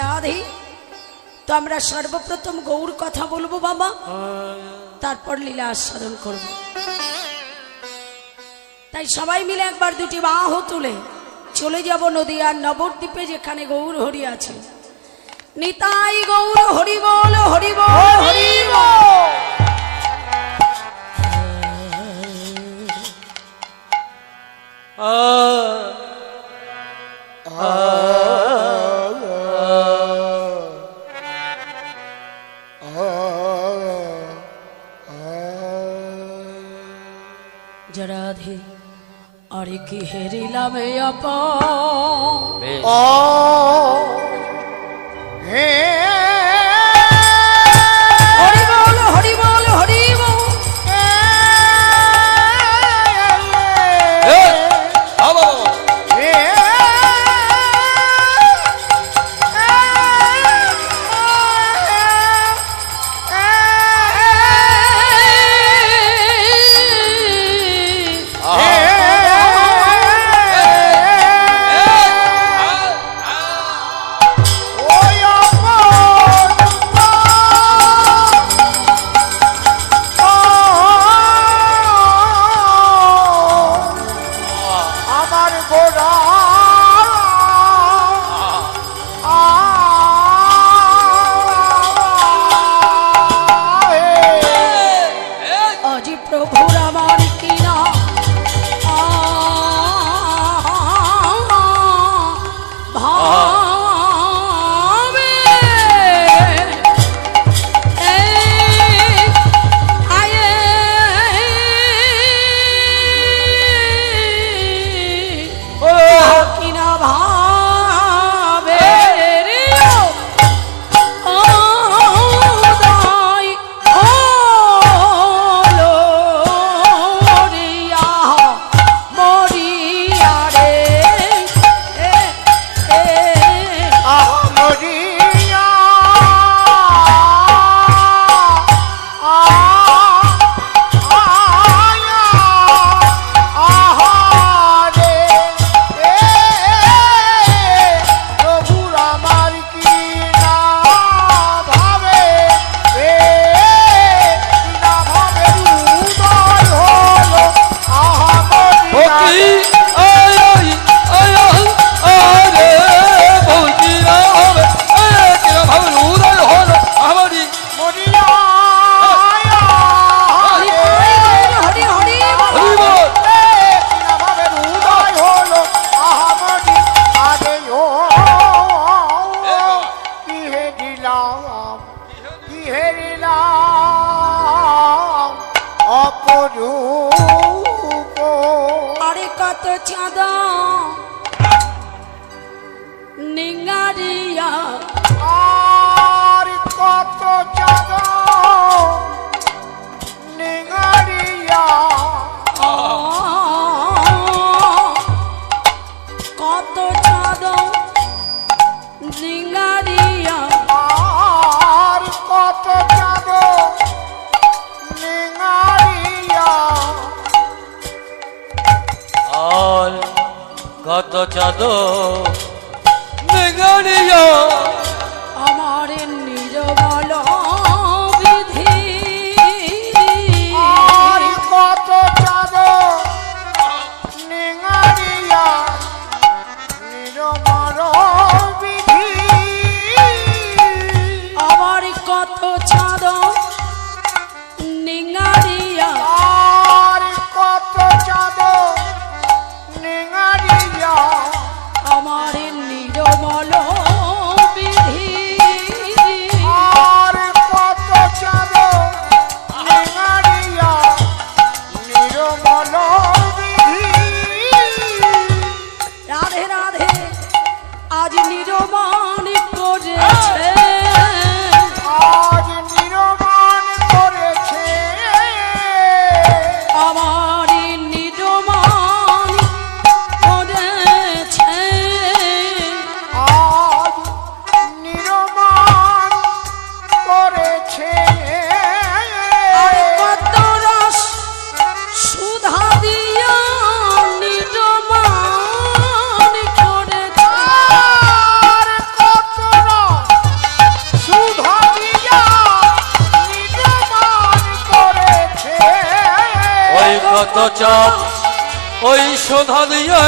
রাধে তো আমরা সর্বপ্রথম গৌর কথা বলবো বাবা, তারপর লীলা আস্বাদন করব। তাই সবাই মিলে একবার দুটি বাহু তুলে চলে যাব নদিয়ার নবদ্বীপে, যেখানে গৌর হরি আছে। নিতাই গৌর হরি বল, হরি বল, হরি বল। রাধে আরে কি হেরিলাম আপা হে হরি বল, হরি বল, হরি বল। আরে কত চাঁদা নিঙ্গারিয়া, আর কত চাঁদা নিঙ্গারিয়া, কত চাঁদা নিঙ্গারিয়া, আর কত চাঁদা নিঙ্গারিয়া, আর কত চাঁদো নিগাড়িয়া, আমার নির্মল বিধি, আর কত চাঁদা নিঙ্গারিয়া, নিরমর বিধি, আমার কত চাঁদ নিঙ্গারিয়া, আর কত চাঁদা নিঙ্গারিয়া, আমার নির্মল বিধি, আর কত চাঁদা নিঙ্গারিয়া, নিরমল বিধি। রাধে রাধে আজ নিরমান করেছে, আজ নির্মাণ করেছে, আমার নিরমান করেছে, আজ কত চাঁদ ওই সোধা দিয়ে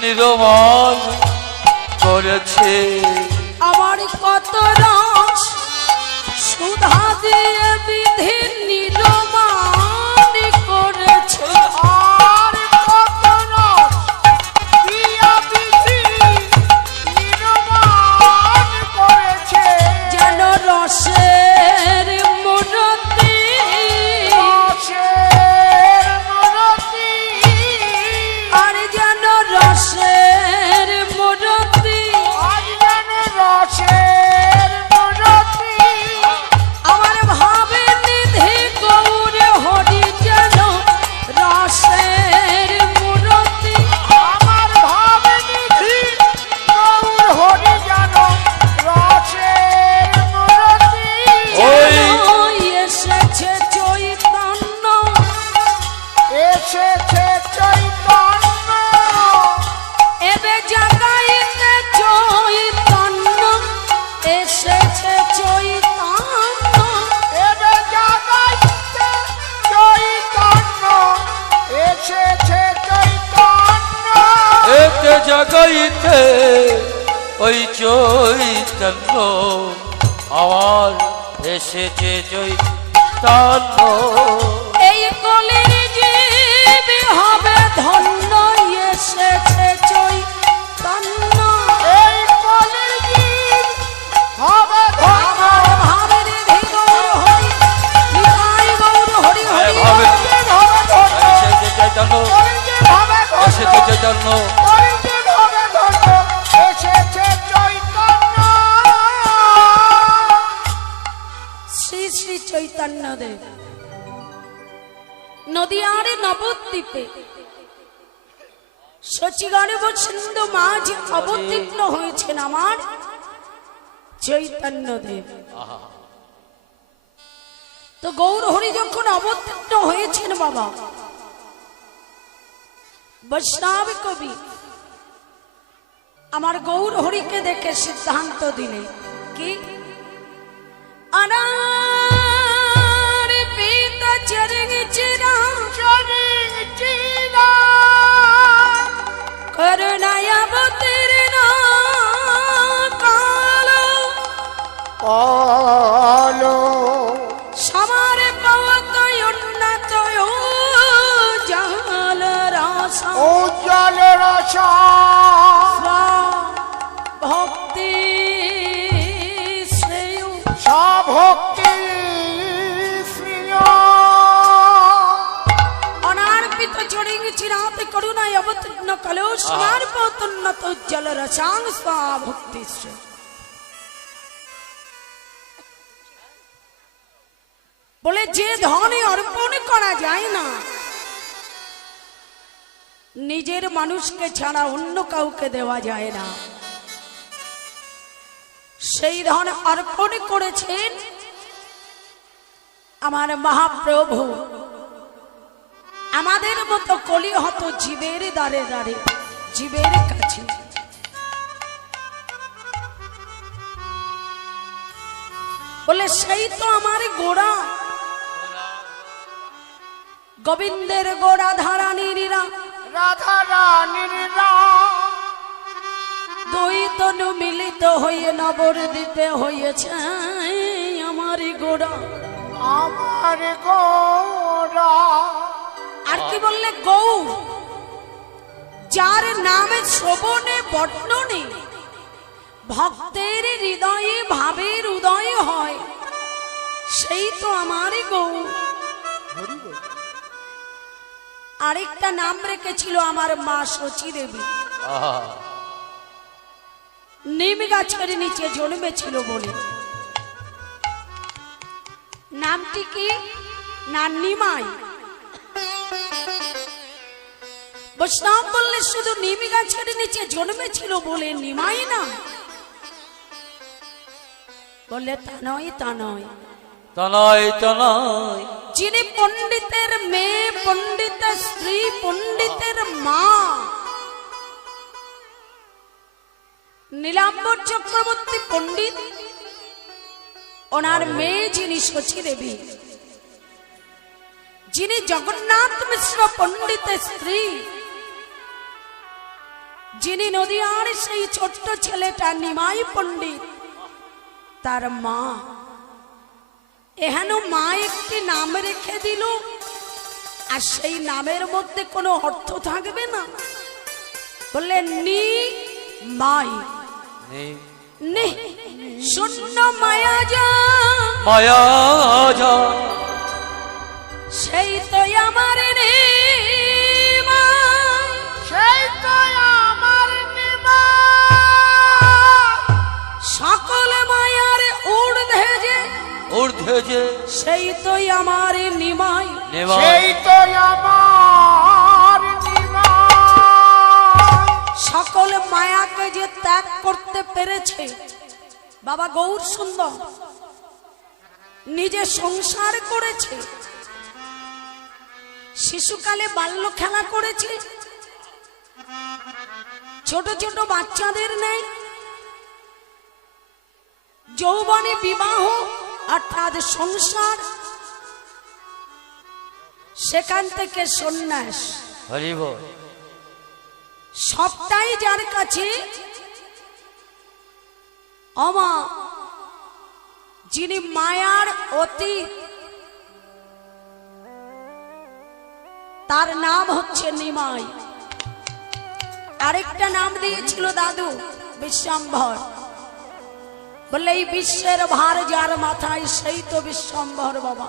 নিরমান করেছে। আমার কত রস সুধা দিয়ে বিধি নিরমান করেছে। আর কত রস দিয়া বিধি নির্মাণ করেছে। যেন রসের মূরতি রসের মূরতি, আর যেন রসের মূরতি আজ যেন রসের মূরতি। আমার ভাবে নিধি গৌর হরি যেন রসের মূরতি। আমার ভাবে নিধি গৌর হরি যেন রসের মূরতি। ওই এসেছে চৈতন্য এসেছে চৈতন্য, এবে জাগাইতে চৈতন্য, এসেছে চৈতন্য। এবে জাগাইতে চৈতন্য, এসেছে চৈতন্য। এতে জাগাইতে ওই চৈতন্য, আমার এসেছে চৈতন্য। এই কলির জীব হবে ধন্য, এসেছে চৈতন্য। এই কলির জীব হবে ধন্য। আমার ভাবের গৌর হরি, নিতাই গৌর হরি হরি। ভাবে কলির হবে ধন্য। এসেছে চৈতন্য, কলির জীব হবে ধন্য। এসেছে চৈতন্য। কলির জীব হবে ধন্য, এসেছে চৈতন্য। শ্রী শ্রী চৈতন্য দেব নদিয়ার নবদ্বীপে শচীগর্ভ সিন্ধু মাঝ অবতীর্ণ হয়েছেন আমার চৈতন্য দেব। তো গৌর হরি যখন অবতীর্ণ হয়েছেন বাবা, বৈষ্ণব কবি আমার গৌর হরিকে দেখে সিদ্ধান্ত দিলে কি अनार पीता चरंग चिरा চরিং চিরা, करुणाया बतिरना कालो কালো समारे पवत उन्नत जल रासा উজ্জ্বল রসা, भक्ति श्रेय সভক্তি প্রিয়। अनार्पित चरिंग चिरात करुणा अवतीर्ण कलो समार्पत उन्नत जल रसांग स्वा भक्ति श्रेय। বলে যে ধনে অর্পণ করা যায় না, নিজের মানুষকে ছাড়া অন্য কাউকে দেওয়া যায় না, সেই ধন অর্পণ করেছেন আমার মহাপ্রভু আমাদের মতো কলিহত জীবের দ্বারে দ্বারে, জীবের কাছে। বলে সেই তো আমার গোড়া, গোবিন্দের গোড়া ধারানিরা রাধা রানীর রাম, দুই তনু মিলিত হয়ে নবদ্বীপে হয়েছে আমার গোড়া। আমার গোরা। আর কি বললে গৌ, যার নামে শ্রবণে বর্ণনে ভক্তের হৃদয়ে ভাবের উদয় হয়, সেই তো আমার গৌ। আরেকটা নাম রেখেছিল আমার মা শচী দেবী, আহা, নিম গাছের নিচে জন্মেছিল বলে। নামটি কি না নিমাই। বৈষ্ণব বললে শুধু নিম গাছের নিচে জন্মেছিল বলে নিমাই না, বললে তা নয়, তা নয়। তনয় তনয় যিনি পণ্ডিতের মেয়ে, পণ্ডিতের স্ত্রী, পণ্ডিতের মা, নীলাম্বর চক্রবর্তী পণ্ডিত, ওনার মেয়ে যিনি শচী দেবী, যিনি জগন্নাথ মিশ্র পণ্ডিতের স্ত্রী, যিনি নদিয়ার সেই ছোট্ট ছেলেটা নিমাই পণ্ডিত তার মা, এহেন মা একটি নাম রেখে দিল, আর সেই নামের মধ্যে কোনো অর্থ থাকবে না। বললেন নি মাই, নেই নি শূন্য মায়া যা, মায়া যা, সেই তো আমার নিমাই, সেই তো আমার নিমা, সকল মায়ার ঊর্ধ্বে যে, ঊর্ধ্বে যে, সেই তো আমার নিমাই, নেমাই সেই তো আমার নিমা, সকল মায়াকে যে ত্যাগ করতে পেরেছে বাবা গৌর সুন্দর, নিজে সংসার করেছে, শিশুকালে বাল্য খেলা করেছে, ছোট ছোট বাচ্চাদের নেই, যৌবনে বিবাহ অর্থাৎ সংসার, সেখান থেকে সন্ন্যাস, হরিব সবটাই যার কাছে অমা, যিনি মায়ার অতীত, তার নাম হচ্ছে নিমাই। আরেকটা নাম দিয়েছিল দাদু বিশ্বম্ভর, বললে এই বিশ্বের ভার যার মাথায় সেই তো বিশ্বম্ভর বাবা।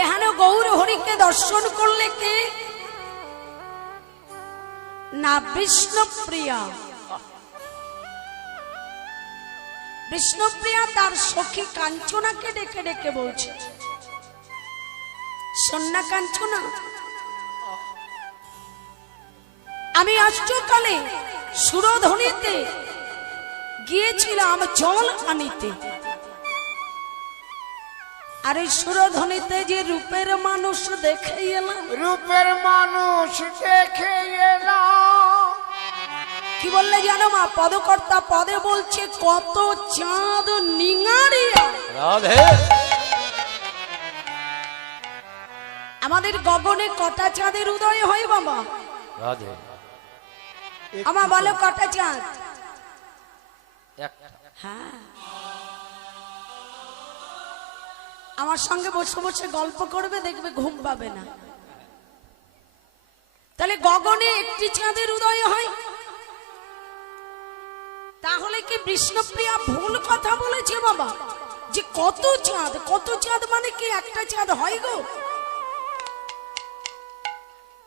এখানে গৌর হরিকে দর্শন করলে কে না বিষ্ণুপ্রিয়া, বিষ্ণুপ্রিয়া তার সখী কাঞ্চনাকে ডেকে ডেকে বলছে, সন্না কাঞ্চনা, আমি অষ্টকালে সুরধ্বনিতে গিয়েছিলাম জল আনিতে, আর এই সুরধ্বনিতে যে রূপের মানুষ দেখে এলাম, রূপের মানুষ দেখে এলাম, কি বললে জানো মা? পদকর্তা পদে বলছে কত চাঁদ নিঙারিয়া। রাধে আমাদের গগনে কটা চাঁদের উদয় হয় বাবা? রাধে আমার বলো কটা চাঁদ? একটা হ্যাঁ, আমার সঙ্গে বসে বসে গল্প করবে, দেখবে ঘুম পাবে না। তাহলে গগনে একটি চাঁদের উদয় হয়, তাহলে কি বিষ্ণুপ্রিয়া ভুল কথা বলেছে বাবা? যে কত চাঁদ, কত চাঁদ মানে কি একটা চাঁদ হয় গো?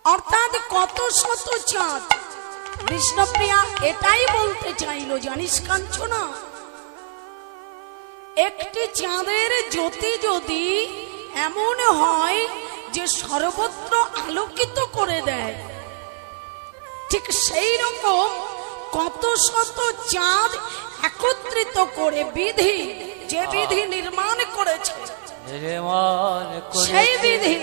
অর্থাৎ কত শত চাঁদ। বিষ্ণুপ্রিয়া এটাই বলতে চাইলো, জানিস কাঞ্চনা, একটি চাঁদের জ্যোতি যদি এমন হয় যে সর্বত্র আলোকিত করে দেয়, ঠিক সেই রকম কত শত চাঁদ একত্রিত করে বিধি, যে বিধি নির্মাণ করেছে নির্মাণ সেই করেছে বিধি,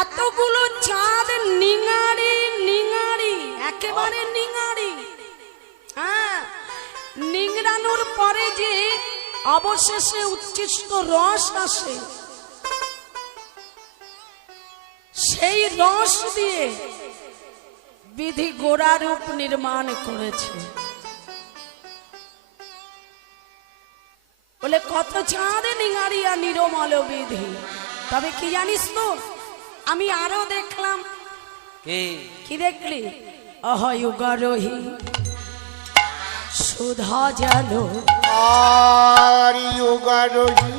এতগুলো চাঁদ নিঙারি নিঙারি, একেবারে নিঙারি, হ্যাঁ, নিংড়ানোর পরে যে অবশেষে উচ্ছিষ্ট রস আসে, সেই রস দিয়ে বিধি গোড়ারূপ নির্মাণ করেছে। বলে কত চাঁদ নিঙারিয়া নিরমল বিধি। তবে কি জানিস তো, আমি আরো দেখলাম। কি কি দেখলি? অহয়ুগরহি সুধা জানো, আর ইউগারোহি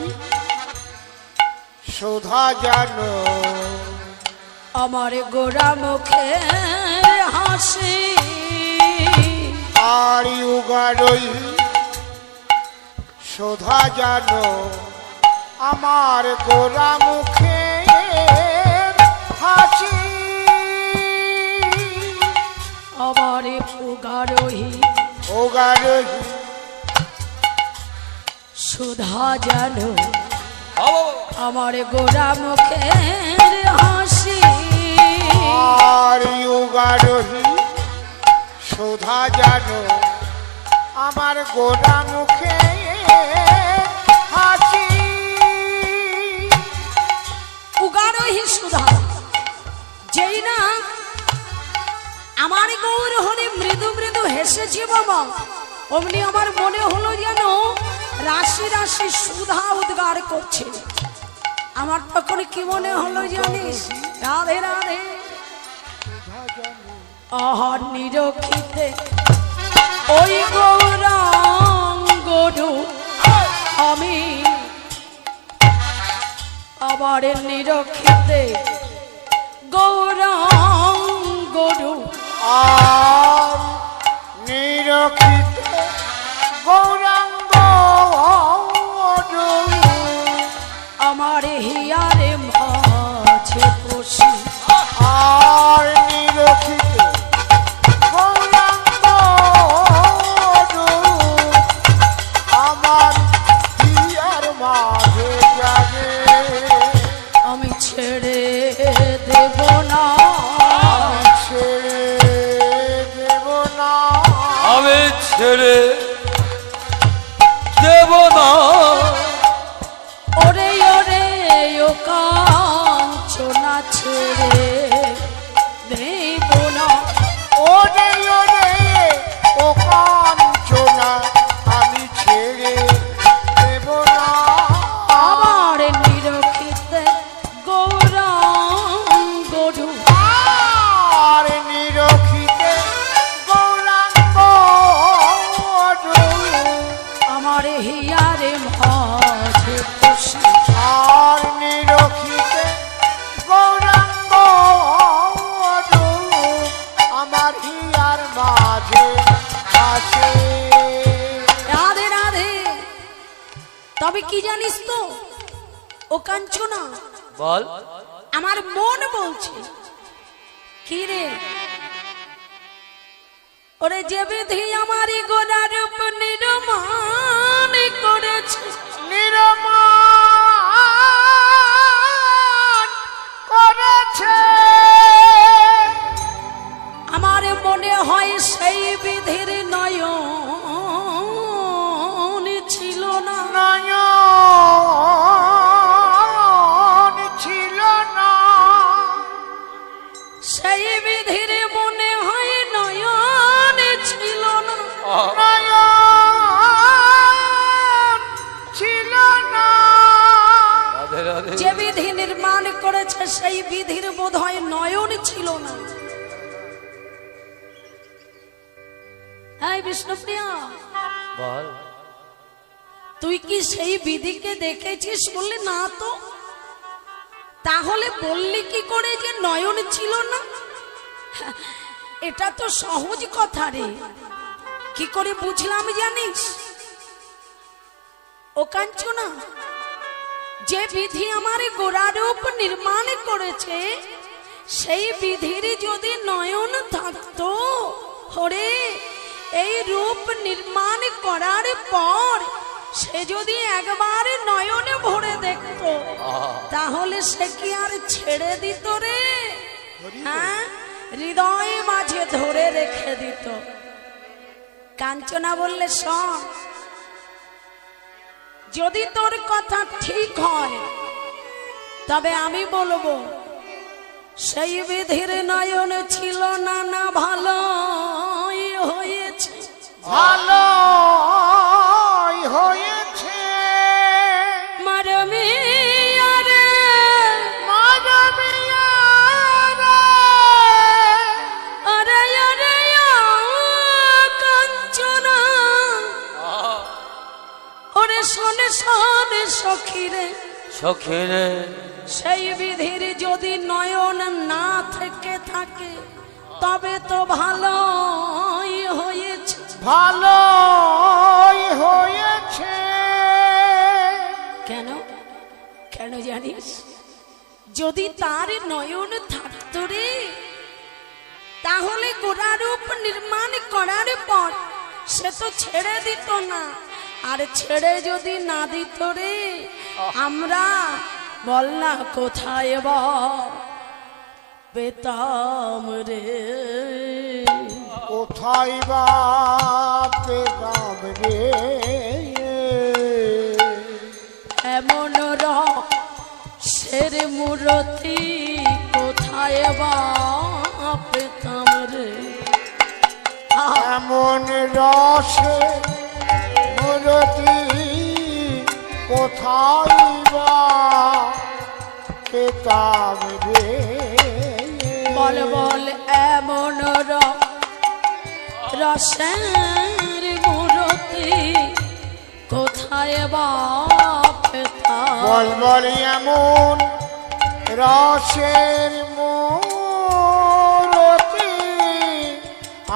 সুধা জানো, আমার গোড়া মুখে হাসি, আর ইউগারোহি সুধা জানো, আমার গোরা মুখে হাসি, আমার উগারহি ওগারোহি সুধা জানো, বাবা আমার গোড়া মুখে হাসি, আর ইউগারোহি সুধা জানো, আমার গোরা মুখে হাসি, দেহি সুধা। যেই না আমার গৌর হরি মৃদু মৃদু হেসেছি বাবা, অমনি আমার মনে হলো যেন রাশি রাশি সুধা উদ্গার করছে। আমার তখন কি মনে হলো জানিস? রাধে রাধে আহার নিরক্ষিতে ওই গৌরাঙ্গরূপ আমি, আবার নিরক্ষিতে গৌরাঙ্গরূপ আর নিরক্ষিত গৌরাঙ্গ আমার হিয়ারে মাঝে বসি। আর নিরক্ষিত গৌরাঙ্গ আমার হিয়ার মাঝে জাগে। আমি ছেড়ে দেব না, ছেড়ে দেব না, আমি ছেড়ে দেব না। ওরে ওরে ও কাঞ্চনা ছেড়ে দেব না। ওরে ওরে ও কাঞ্চনা আমি ছেড়ে দেব না। আমার নিরক্ষিতে গৌরাঙ্গরূপ আর নিরক্ষিতে গৌরাঙ্গ আমার হিয়ারে মাঝে বসি। আর নিরক্ষিতে গৌরাঙ্গ আমার হিয়ার মাঝে আছে। রাধে রাধে। তবে কি জানিস তো ও কাঞ্চনা, বল। আমার মন বলছে কি রে, ওরে যে বিধি আমার গোড়া রূপ নির্মাণ করেছে, নির্মাণ করেছে আমার মনে হয় সেই বিধির নয়ন ছিল না। নয়ন ছিল না, সেই বিধির মনে হয় নয়ন ছিল না। নয়ন ছিল না। রাধে রাধে। যে বিধি নির্মাণ করেছে সেই বিধির বোধ হয় নয়ন ছিল না। হ্যাঁ বিষ্ণুপ্রিয়া, বল। তুই কি সেই বিধিকে দেখেছিস? বললি না তো, তাহলে বললি কি করে যে নয়ন ছিল না? এটা তো সহজ কথা রে, কি করে বুঝলাম জানিস? ও কাঞ্চনা, যে বিধি আমার গোড়ারূপ নির্মাণ করেছে সেই বিধির যদি নয়ন থাকতো, হরে এই রূপ নির্মাণ করার পর সে যদি একবার নয়নে ভরে দেখতো তাহলে সে কি আর ছেড়ে দিত রে? হ্যাঁ, হৃদয় মাঝে ধরে রেখে দিত। কাঞ্চনা বললে শোন, যদি তোর কথা ঠিক হয় তবে আমি বলবো সেই বিধির নয়ন ছিল না, না ভালো হয়েছে। ভালো হয়েছে মারমিয়া রে, মানবিয়া আরে আরে কাঞ্চনা, ওরে শোনে শোনে সখীরে, সখিরে সেই বিধির যদি নয়ন না থেকে থাকে তবে তো ভালো হয়েছে। ভালো হয়েছে। কেন কেন জানিস? যদি তার নয়ন থাকতো রে তাহলে গোড়ারূপ নির্মাণ করার পর সে তো ছেড়ে দিত না। আর ছেড়ে যদি না দিত রে, আমরা বল না কোথায় বা পেতাম রে, কোথায় বা পেলাম রে এমন রসের মূরতি এমন রসে মূরতি কোথায় বা পেতাম রে বল বল এমন রসের মূরতি কোথায় বাপেতাম বল বল এমন রসের মূরতি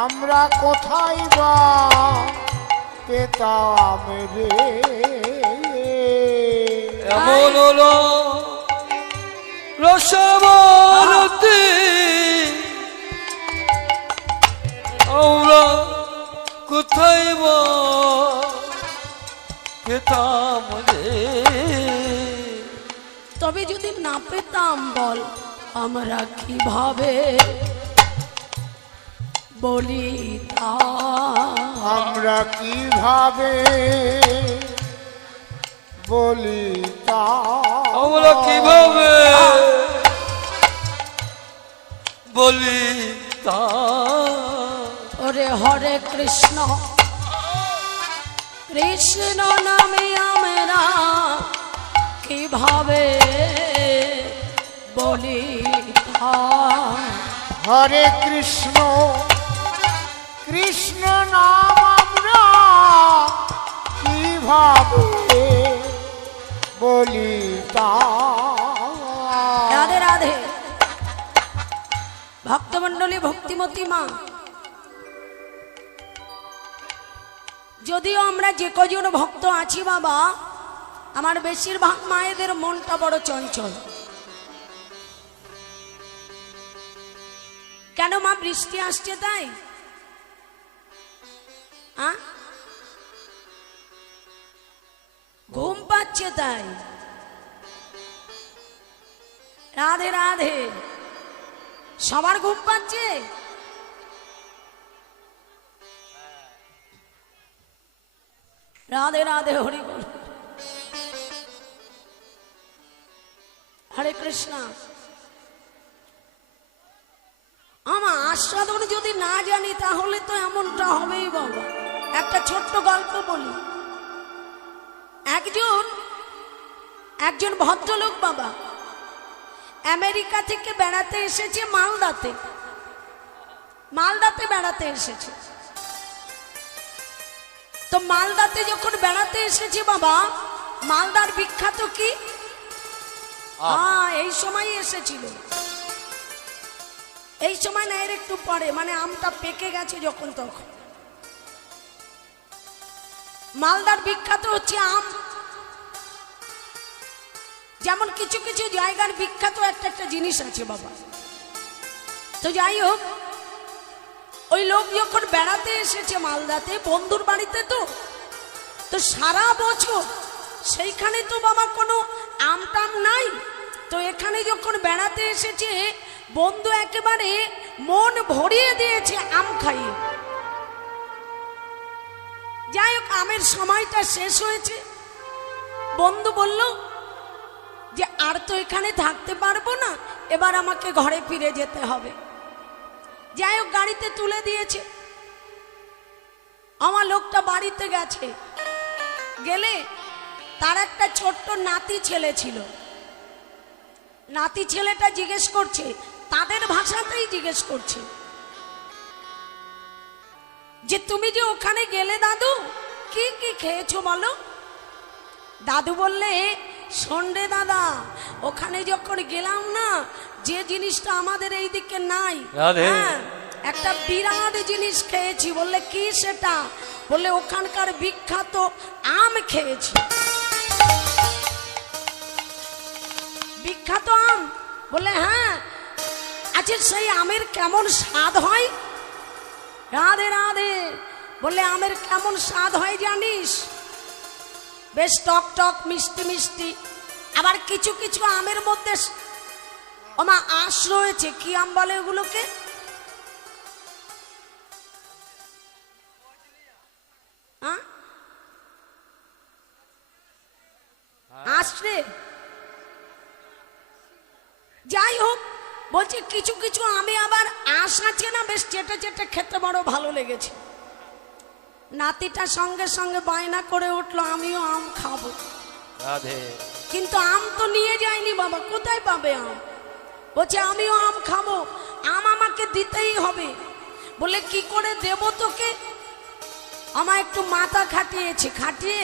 আমরা কোথায় বা পেতাম রে এমন হলো রসবরতি আমরা কোথায় বা পেতাম রে তবে যদি না পেতাম বল আমরা কিভাবে বলি আমরা কিভাবে বলি তা আমরা কিভাবে বলি তা ওরে হরে কৃষ্ণ কৃষ্ণ নামে আমরা কিভাবে বলি হরে কৃষ্ণ কৃষ্ণ নাম আমরা কিভাবে বলি তা রাধে রাধে ভক্তমণ্ডলী ভক্তিমতী মা যদিও আমরা যে কজন ভক্ত আছি বাবা আমার বেশিরভাগ মায়েদের মনটা বড় চঞ্চল কেন মা বৃষ্টি আসছে তাই ঘুম পাচ্ছে তাই রাধে রাধে সবার ঘুম পাচ্ছে রাধে রাধে হরি বল হরে কৃষ্ণ আমার আস্বাদন যদি না জানি তাহলে তো এমনটা হবেই বাবা একটা ছোট্ট গল্প বলি একজন ভদ্রলোক বাবা আমেরিকা থেকে বেড়াতে এসেছে মালদাতে বেড়াতে এসেছে তো মালদাতে যখন বেড়াতে এসেছে বাবা মালদার বিখ্যাত কি এই সময় এসেছিল এই সময় না এর একটু পরে মানে আমটা পেকে গেছে যখন তখন মালদার বিখ্যাত হচ্ছে আম যেমন কিছু কিছু জায়গার বিখ্যাত একটা জিনিস আছে বাবা তো যাই হোক ওই লোক যখন বেড়াতে এসেছে মালদাতে বন্ধুর বাড়িতে তো সারা বছর সেইখানে তো বাবা কোনো আমটাম নাই তো এখানে যখন বেড়াতে এসেছে বন্ধু একেবারে মন ভরিয়ে দিয়েছে আম খাইয়ে যাই হোক আমের সময়টা শেষ হয়েছে বন্ধু বলল যে আর তো এখানে থাকতে পারবো না এবার আমাকে ঘরে ফিরে যেতে হবে যাই হোক গাড়িতে তুলে দিয়েছে আমার লোকটা বাড়িতে গেছে গেলে তার একটা ছোট্ট নাতি ছেলে ছিল নাতি ছেলেটা জিজ্ঞেস করছে তাদের ভাষাতেই জিজ্ঞেস করছে যে তুমি যে ওখানে গেলে দাদু কি কি খেয়েছো বলো দাদু বললে শোন রে দাদা ওখানে যখন গেলাম না যে জিনিসটা আমাদের এইদিকে নাই একটা বিরাট জিনিস খেয়েছি বললে কি সেটা বললে ওখানকার বিখ্যাত আম খেয়েছি বিখ্যাত আম বললে হ্যাঁ আচ্ছা সেই আমের কেমন স্বাদ হয় রাধে রাধে বললে আমের কেমন স্বাদ হয় জানিস বেশ টক টক মিষ্টি মিষ্টি আবার কিছু কিছু আমের মধ্যে ওমা আঁশ রয়েছে কি আম বলে ওগুলোকে আঁশরে যাই হোক বলছে কিছু কিছু আমে আবার আঁশ আছে না বেশ চেটে চেটে খেতে বড় ভালো লেগেছে নাতিটা সঙ্গে সঙ্গে বায়না করে উঠলো আমিও আম খাবো। রাধে কিন্তু আম তো নিয়ে যায়নি বাবা, কোথায় পাবে আম? বলছে আমিও আম খাবো, আম আমাকে দিতেই হবে। বলে কি করে দেব তোকে? আমার একটু মাথা খাটিয়েছে, খাটিয়ে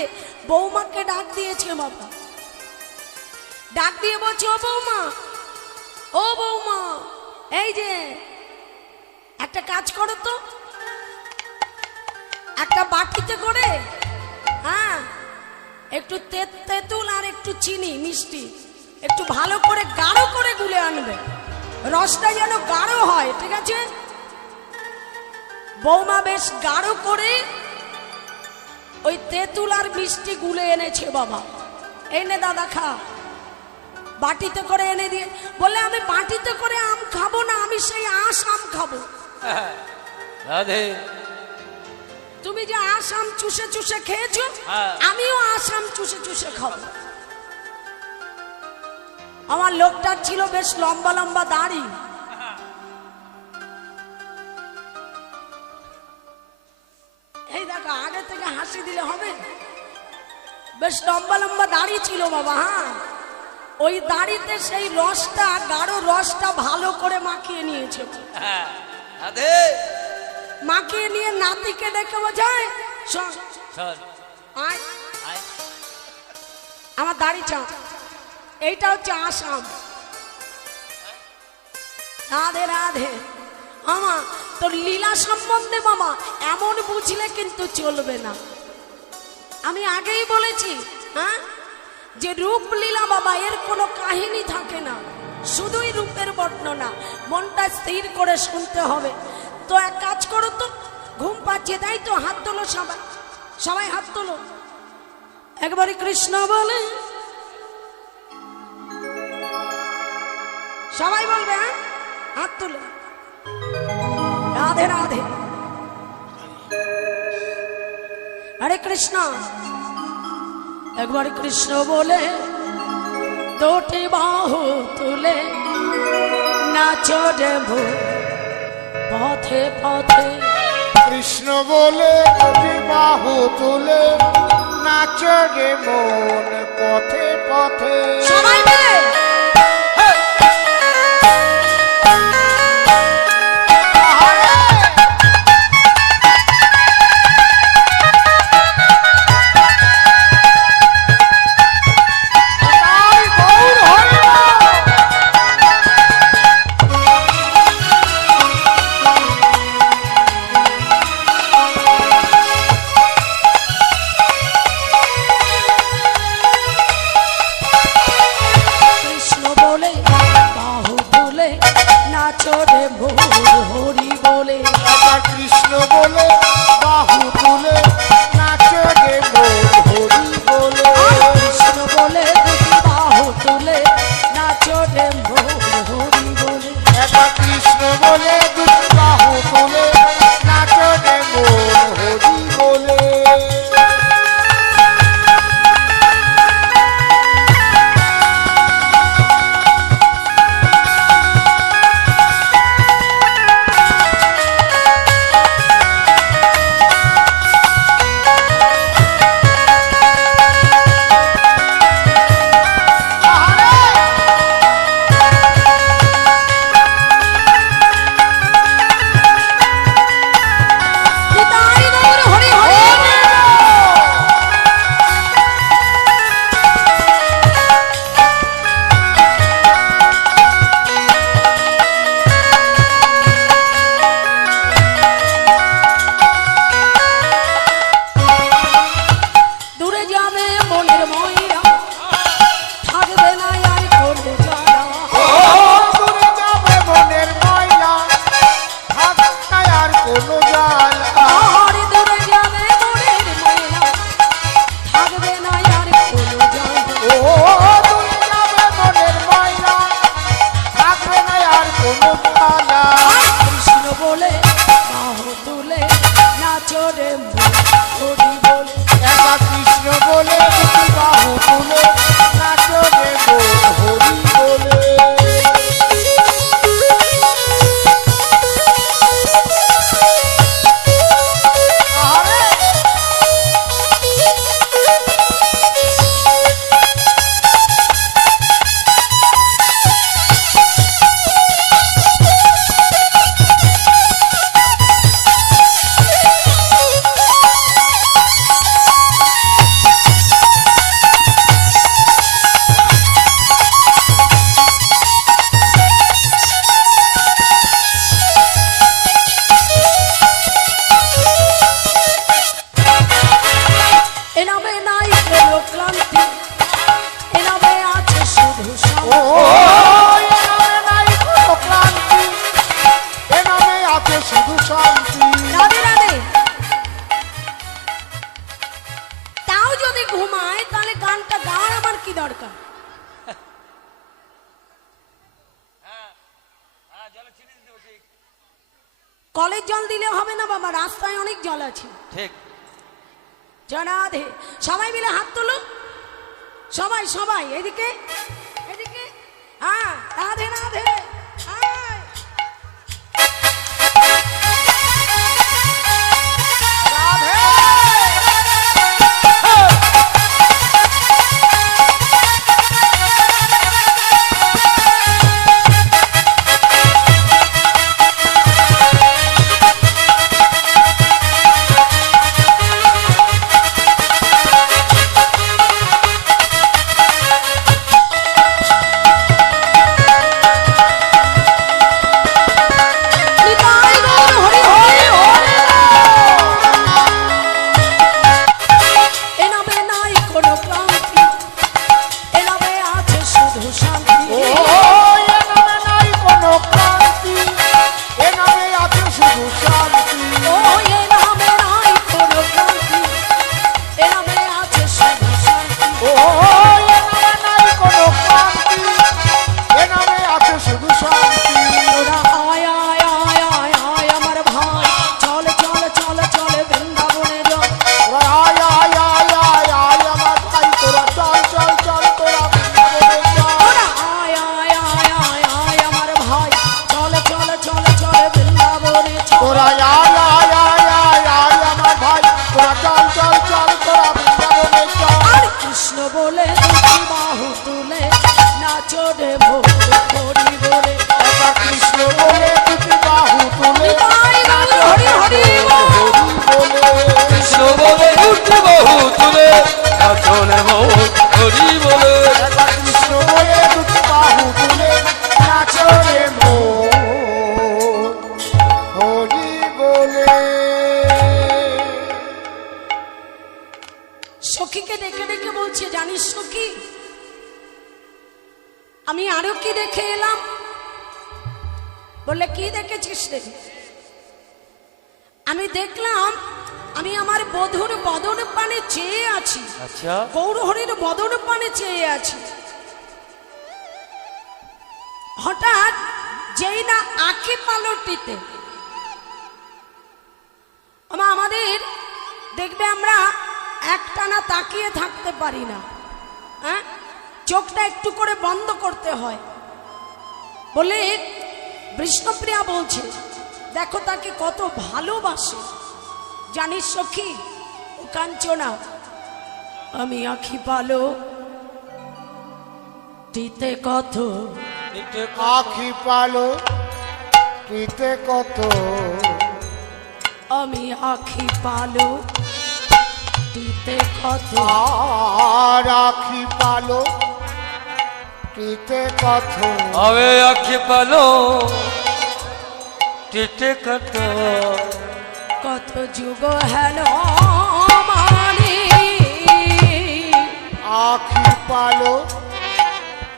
বৌমাকে ডাক দিয়েছে বাবা। ডাক দিয়ে বলছে ও বৌমা, ও বৌমা, এই যে একটা কাজ করো তো, একটা বাটিতে করে হ্যাঁ একটু তেঁতুল আর একটু চিনি মিষ্টি একটু ভালো করে গাঢ় করে গুলে আনবে, রসটা যেন গাঢ় হয়, ঠিক আছে? বৌমা বেশ গাঢ় করে ওই তেঁতুল আর মিষ্টি গুলে এনেছে বাবা। এনে দাদা খা, বাটিতে করে এনে দিয়ে বলে আমি বাটিতে করে আম খাবো না, আমি সেই আঁশ আম খাবো। রাধে তুমি যে আঁশ আম চুষে চুষে খেয়েছো, আমিও আঁশ আম চুষে চুষে খাবো। আমার লোকটার ছিল বেশ লম্বা লম্বা দাড়ি, এই দেখো আগে থেকে হাসি দিলে হবে, বেশ লম্বা লম্বা দাড়ি ছিল বাবা। হ্যাঁ, ওই দাড়িতে সেই রসটা, গাঢ় রসটা ভালো করে মাখিয়ে নিয়েছে। রাধে মাখিয়ে নিয়ে নাতিকে ডেকে বোঝায় শোন, চল আয় আয় আমার দাড়ি চা, এইটা হচ্ছে আসাম। রাধে রাধে। আমা তোর লীলা সম্বন্ধে মামা এমন বুঝলে কিন্তু চলবে না। আমি আগেই বলেছি হ্যাঁ, যে রূপ লীলা বাবা এর কোনো কাহিনী থাকে না, শুধুই রূপের বর্ণনা। মনটা স্থির করে শুনতে হবে। তো এক কাজ করো তো, ঘুম পাচ্ছে তাই তো, হাত তোলো সবাই, সবাই হাত তোলো একবারে কৃষ্ণ বলে, সবাই বলবে হ্যাঁ, হাত তুলে রাধে রাধে। হরে কৃষ্ণ, একবার কৃষ্ণ বলে দুটি বাহু তুলে নাচো দেবো পথে পথে। কৃষ্ণ বলে দুটি বাহু তুলে নাচো রে মন পথে পথে। সবাই মিলে কলের জল দিলে হবে না বাবা, রাস্তায় অনেক জল আছে। ঠিক। রাধে, সবাই মিলে হাত তোলো, সবাই সবাই এদিকে এদিকে। হ্যাঁ, রাধে রাধে। হ্যাঁ। সখীকে ডেকে ডেকে বলছে, জানিস সখী, আমি আরো কি দেখে এলাম। বললে, কি দেখেছিস রে? আমি দেখলাম আমি আমার বধুর বদন পানে চেয়ে আছি। আচ্ছা। গৌরহরির বদন পানে চেয়ে আছি। হঠাৎ যেই না আঁখি পালটিতে, আমাদের দেখবে আমরা একটানা তাকিয়ে থাকতে পারি না, হ্যাঁ, চোখটা একটু করে বন্ধ করতে হয়। বলে বিষ্ণুপ্রিয়া বলছে, দেখো তাকে কত ভালোবাসে। জানিস সখী ও কাঞ্চনা, আমি আঁখি পালো দিতে কত, আঁখি পালো দিতে কত, আমি আঁখি পালো দিতে কত, আর আঁখি পালো দিতে কত, আমি আঁখি পালো দিতে কত, কত যুগ হেন মানে, আঁখি পালো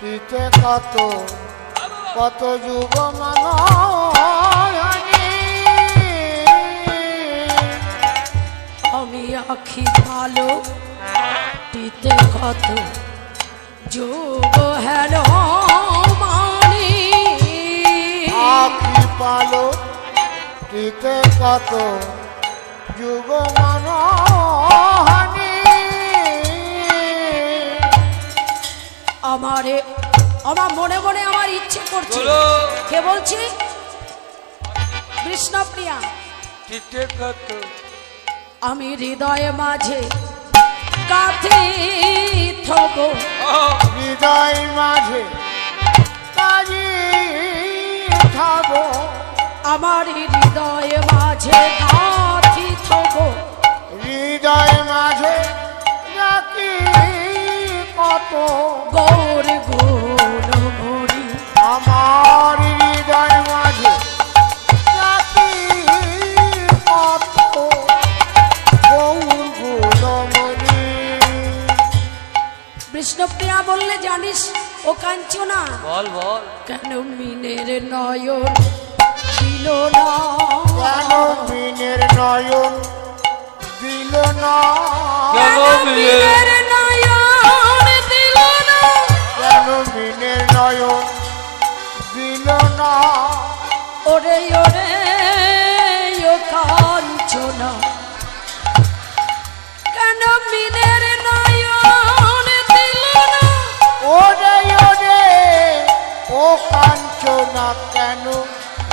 দিতে কত, কত যুগ মানি, আমি আঁখি পালো দিতে কত যুগ হেন মানে, আঁখি পালো দিতে কত যুগ মানি, আমারে আমার মনে মনে আমার ইচ্ছে করছে। বলো। কে বলছি? কৃষ্ণপ্রিয়া। দিতে কত, আমি হৃদয়ে মাঝে কাঁথি থব, হৃদয় মাঝে কাজী থাব, আমার হৃদয়ে মাঝে কাঁথি থব, হৃদয় মাঝে রাখি কত, গৌর গুণ মরি, আমার হৃদয় মাঝে রাখি কত, গৌর গুণমণি। বিষ্ণুপ্রিয়া বললে, জানিস ও কাঞ্চনা, বল বল। কেন মিনের নয়ন দিল না, কেন মিনের নয়ন দিল না, কেন মিনের নয়ন দিল না, কেন মিনের নয়ন দিল না, ওরে ওরে কেন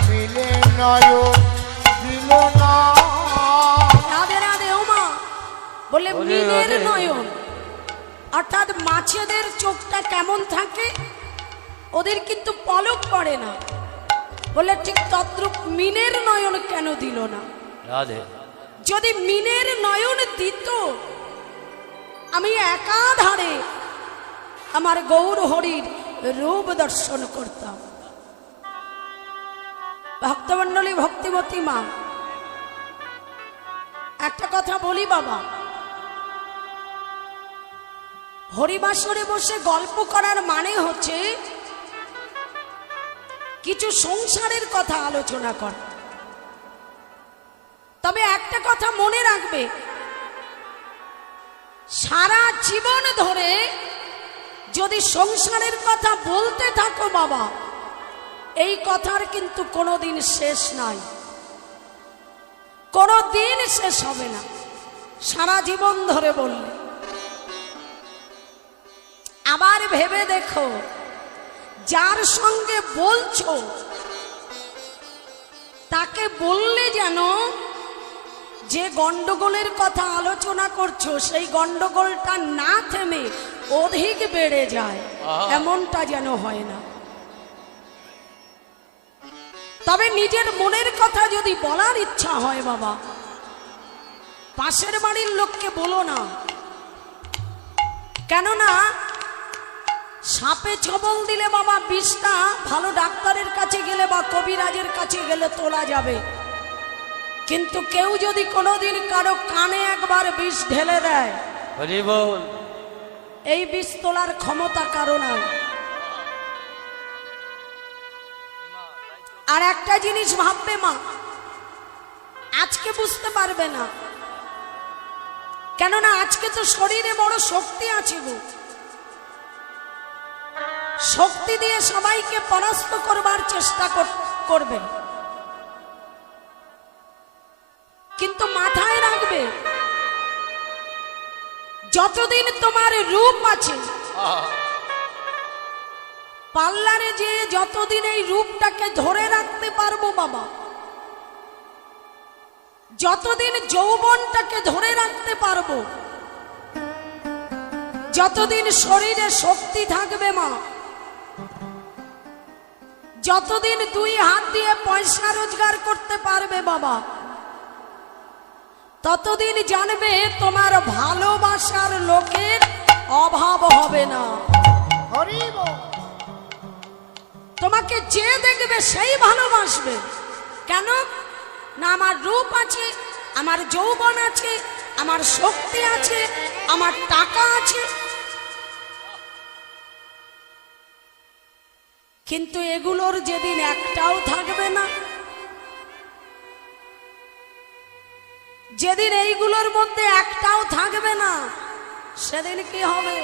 মিলে নয়ন দিল না রাধে রাধে ওমা বলে ওরে, মিনের ওরে। নয়ন, অর্থাৎ মাছেদের চোখটা কেমন থাকে, ওদের কিন্তু পলক পড়ে না। বলে ঠিক তদ্রূপ মিনের নয়ন কেন দিল না? রাধে যদি মিনের নয়ন দিত, আমি একাধারে আমার গৌর হরির রূপ দর্শন করতাম। ভক্তমণ্ডলী, ভক্তিমতী মা, একটা কথা বলি বাবা, হরিবাসরে বসে গল্প করার মানে হচ্ছে কিছু সংসারের কথা আলোচনা করা। তবে একটা কথা মনে রাখবে, সারা জীবন ধরে যদি সংসারের কথা বলতে থাকো বাবা, এই কথার কিন্তু কোনোদিন শেষ নাই, কোনোদিন শেষ হবে না, সারা জীবন ধরে বললে। আবার ভেবে দেখো, যার সঙ্গে বলছো তাকে বললে যেন যে গন্ডগোলের কথা আলোচনা করছো সেই গন্ডগোলটা না থেমে অধিক বেড়ে যায়, এমনটা যেন হয় না। তবে নিজের মনের কথা যদি বলার ইচ্ছা হয় বাবা, পাশের বাড়ির লোককে বলো না, কেননা সাপে ছবল দিলে বাবা বিষটা ভালো ডাক্তারের কাছে গেলে বা কবিরাজের কাছে গেলে তোলা যাবে, কিন্তু কেউ যদি কোনোদিন কারো কানে একবার বিষ ঢেলে দেয়, হরি বল, এই বিষ তোলার ক্ষমতা কারো নাই। আর একটা জিনিস ভাববে মা, আজকে বুঝতে পারবে না, কেননা আজকে তো শরীরে বড় শক্তি আছে গো, শক্তি দিয়ে সবাইকে পরাস্ত করবার চেষ্টা করবে, কিন্তু মাথায় রাখবে যতদিন তোমার রূপ আছে, পার্লারে যে যতদিন এই রূপটাকে ধরে রাখতে পারবো বাবা, যতদিন যৌবনটাকে ধরে রাখতে পারবো, যতদিন শরীরে শক্তি থাকবে মা, যতদিন দুই হাত দিয়ে পয়সা রোজগার করতে পারবে বাবা, ততদিন জানবে তোমার ভালোবাসার লোকের অভাব হবে না। হরি বল তোমাকে যে দেখবে সেই ভালোবাসবে। কেন না? আমার রূপ আছে, আমার যৌবন আছে, আমার শক্তি আছে, আমার টাকা আছে, কিন্তু এগুলোর যেদিন একটাও থাকবে না, যেদিন এইগুলোর মধ্যে একটাও থাকবে না, সেদিন কি হবে?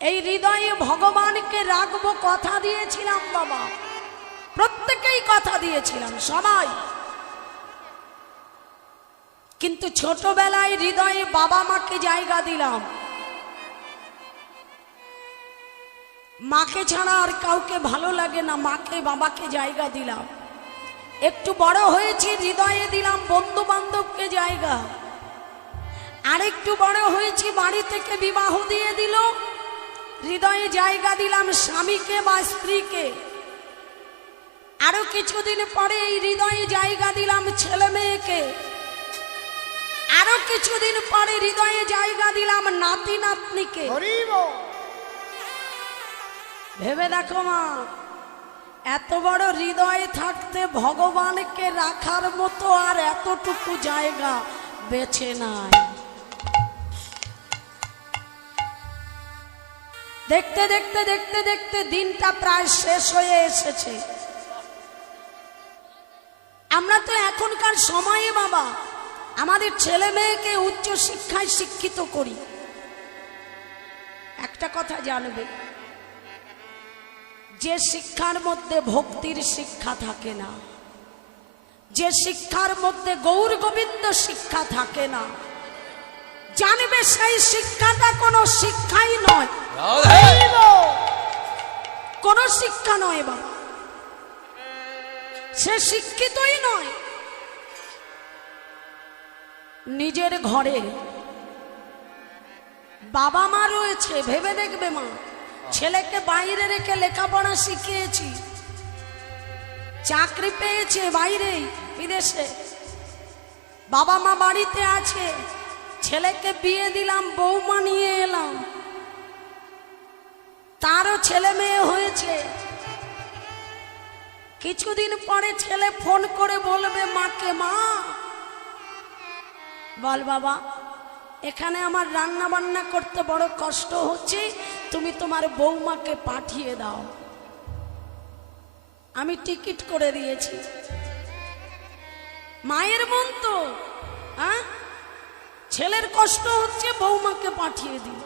এই হৃদয়ে ভগবানকে রাখবো কথা দিয়েছিলাম বাবা, প্রত্যেকেই কথা দিয়েছিলাম সবাই, কিন্তু ছোটবেলায় হৃদয়ে বাবা মাকে জায়গা দিলাম, মাকে ছাড়া আর কাউকে ভালো লাগে না, মাকে বাবাকে জায়গা দিলাম। একটু বড় হয়েছি, হৃদয়ে দিলাম বন্ধু বান্ধবকে জায়গা। আরেকটু বড় হয়েছি, বাড়ি থেকে বিবাহ দিয়ে দিল, হৃদয়ে জায়গা দিলাম স্বামীকে বা স্ত্রীকে। আরো কিছুদিন পরে এই হৃদয়ে জায়গা দিলাম ছেলে মেয়েকে। আরো কিছুদিন পরে হৃদয়ে জায়গা দিলাম নাতি নাতনিকে। হরি বল ভেবে দেখো মা, এত বড় হৃদয়ে থাকতে ভগবানকে রাখার মতো আর এতটুকু জায়গা বেছে নাই। দেখতে দেখতে দেখতে দেখতে দিনটা প্রায় শেষ হয়ে এসেছে। আমরা তো এখনকার সময়ে বাবা আমাদের ছেলে মেয়েকে উচ্চ শিক্ষায় শিক্ষিত করি। একটা কথা জানবে, যে শিক্ষার মধ্যে ভক্তির শিক্ষা থাকে না, যে শিক্ষার মধ্যে গৌর গোবিন্দ শিক্ষা থাকে না, জানবে সেই শিক্ষাটা কোনো শিক্ষাই নয়। রাধে কোনো শিক্ষা নয় বাবা, সে শিক্ষিতই নয়। নিজের ঘরে বাবা মা রয়েছে, ভেবে দেখবে মা, ছেলেকে বাইরে রেখে লেখাপড়া শিখিয়েছি, চাকরি পেয়েছে বাইরে বিদেশে, বাবা মা বাড়িতে আছে, ছেলেকে বিয়ে দিলাম, বৌমা নিয়ে এলাম, তারও ছেলে মেয়ে হয়েছে। কিছুদিন পরে ছেলে ফোন করে বলবে মাকে, মা বল বাবা, এখানে আমার রান্না বান্না করতে বড় কষ্ট হচ্ছে, তুমি তোমার বৌমাকে পাঠিয়ে দাও, আমি টিকিট করে দিয়েছি। মায়ের মন তো, হ্যাঁ, ছেলের কষ্ট হচ্ছে, বৌমাকে পাঠিয়ে দিল।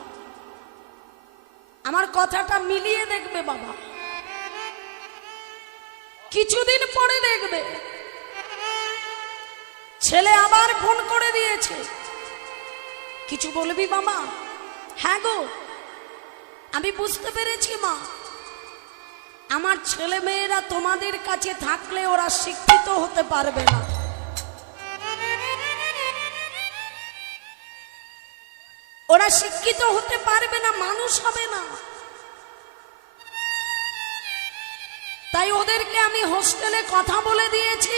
আমার কথাটা মিলিয়ে দেখবে বাবা, কিছুদিন পরে দেখবে ছেলে আবার ফোন করে দিয়েছে, কিছু বলবি বাবা? হ্যাঁ গো, আমি বুঝতে পেরেছি মা, আমার ছেলে মেয়েরা তোমাদের কাছে থাকলে ওরা শিক্ষিত হতে পারবে না। ওরা শিক্ষিত হতে পারবে না, মানুষ হবে না। তাই ওদেরকে আমি হোস্টেলে কথা বলে দিয়েছি,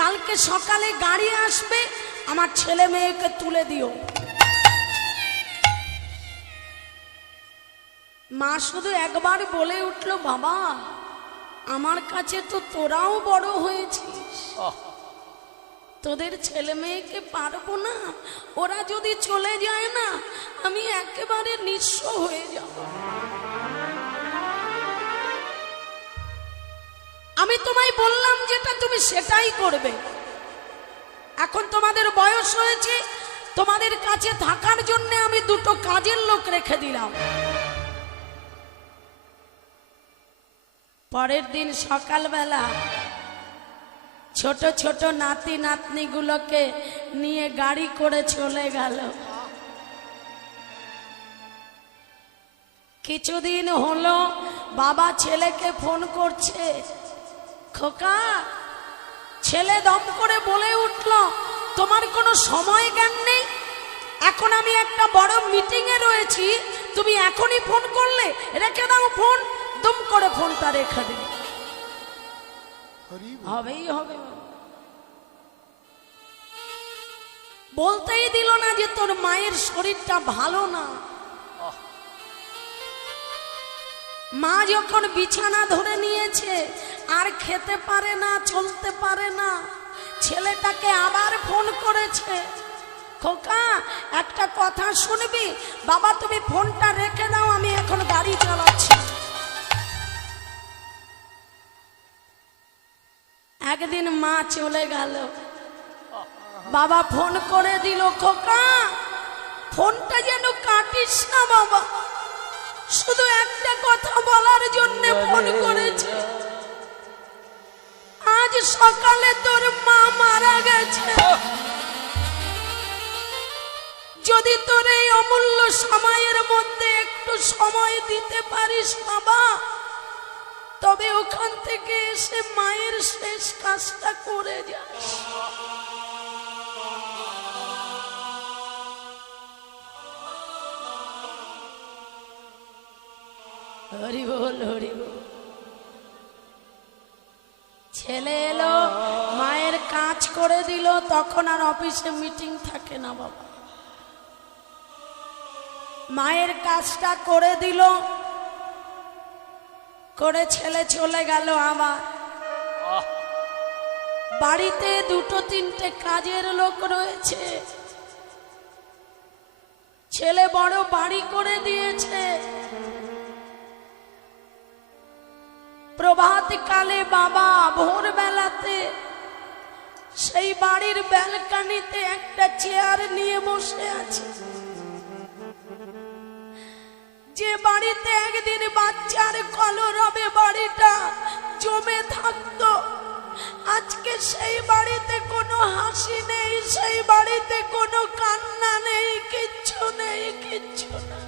কালকে সকালে গাড়ি আসবে, আমার ছেলে মেয়েকে তুলে দিও। মা শুধু একবার বলে উঠলো, বাবা আমার কাছে তো তোরাও বড় হয়েছিস, তোদের ছেলে মেয়েকে পারবো না, ওরা যদি চলে যায় না আমি একেবারে নিঃস্ব হয়ে যাব। আমি তোমায় বললাম যেটা তুমি সেটাই করবে। এখন তোমাদের বয়স হয়েছে, তোমাদের কাছে থাকার জন্য আমি দুটো কাজের লোক রেখে দিলাম। পরের দিন সকালবেলা ছোট ছোট নাতি নাতনিগুলোকে নিয়ে গাড়ি করে চলে গেল। কিছুদিন হলো বাবা ছেলেকে ফোন করছে, খোকা, ছেলে দম করে বলে উঠল, তোমার কোনো সময় জ্ঞান নেই, এখন আমি একটা বড় মিটিংয়ে রয়েছি, তুমি এখনই ফোন করলে, রেখে দাও ফোন। দুম করে ফোনটা রেখে দিল। হবেই হবে, বলতেই দিল না যে তোর মায়ের শরীরটা ভালো না। মা যখন বিছানা ধরে নিয়েছে, আর খেতে পারে না, চলতে পারে না, ছেলেটাকে আবার ফোন করেছে, খোকা একটা কথা শুনবি? বাবা তুমি ফোনটা রেখে দাও, আমি এখন গাড়ি চালাচ্ছি। একদিন মা চলে গেল, বাবা ফোন করে দিল, খোকা ফোনটা যেন কাটিস না বাবা, শুধু একটা কথা বলার জন্য ফোন করেছে, আজ সকালে তোর মা মারা গেছে, যদি তোর এই অমূল্য সময়ের মধ্যে একটু সময় দিতে পারিস বাবা, তবে ওখান থেকে এসে মায়ের শেষ কাজটা করে যাস। হরি বল, হরি বল। ছেলে এলো, মায়ের কাজ করে দিল, তখন আর অফিসে মিটিং থাকে না বাবা, মায়ের কাজটা করে দিল, করে ছেলে চলে গেল। আবার বাড়িতে দুটো তিনটে কাজের লোক রয়েছে, ছেলে বড় বাড়ি করে দিয়েছে। প্রভাত কালে বাবা ভোরবেলাতে সেই বাড়ির ব্যালকনিতে একটা চেয়ার নিয়ে বসে আছে। যে বাড়িতে একদিন বাচ্চার কলরবে বাড়িটা জমে থাকতো, আজকে সেই বাড়িতে কোনো হাসি নেই, সেই বাড়িতে কোনো কান্না নেই, কিচ্ছু নেই, কিচ্ছু না।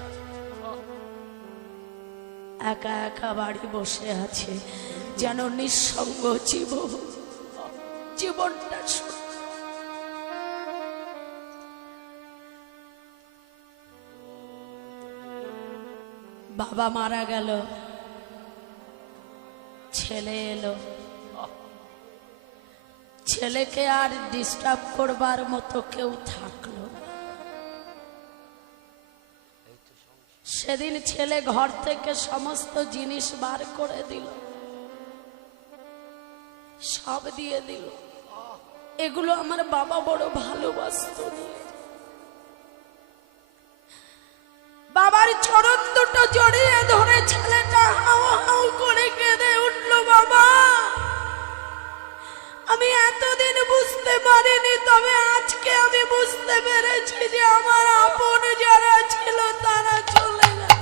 একা একা বাড়ি বসে আছে, যেন নিঃসঙ্গ জীবনটা বাবা মারা গেল, ছেলে এলো, ছেলেকে আর ডিস্টার্ব করবার মতো কেউ থাকলো না। সেদিন ছেলে ঘর থেকে সমস্ত জিনিস বার করে দিল, সব দিয়ে দিল। এগুলো আমার বাবা বড় ভালোবাসতো। বাবার চরণ দুটো জড়িয়ে ধরে ছেলেটা হাউ হাউ করে কেঁদে উঠল, বাবা আমি এতদিন বুঝতে পারিনি, তবে আজকে আমি বুঝতে পেরেছি যে আমার আপন যারা ছিল তারা চলে গেল।